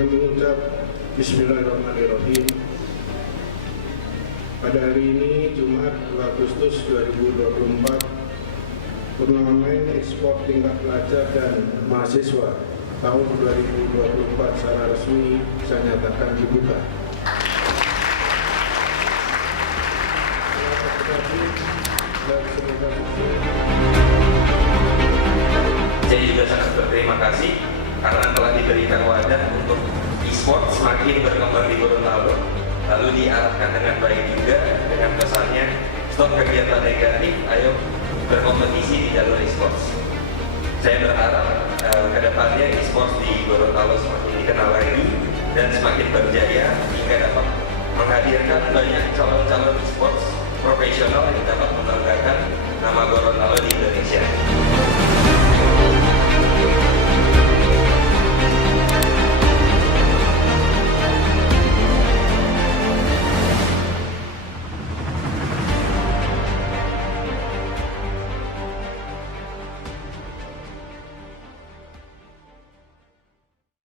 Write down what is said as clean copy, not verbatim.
dengan mengucap Bismillahirrahmanirrahim. Pada hari ini Jumat 2 Agustus 2024, turnamen ekspor tingkat pelajar dan mahasiswa tahun 2024 secara resmi saya nyatakan dibuka. Saya juga sangat berterima kasih karena telah diberikan wadah untuk e-sport semakin berkembang di Gorontalo, lalu diarahkan dengan baik juga dengan pesannya stop kegiatan negatif, ayo berkompetisi di jalur e-sport. Saya berharap kedepannya e-sport di Gorontalo semakin dikenal lagi dan semakin berjaya hingga dapat menghadirkan banyak calon-calon e-sport profesional yang dapat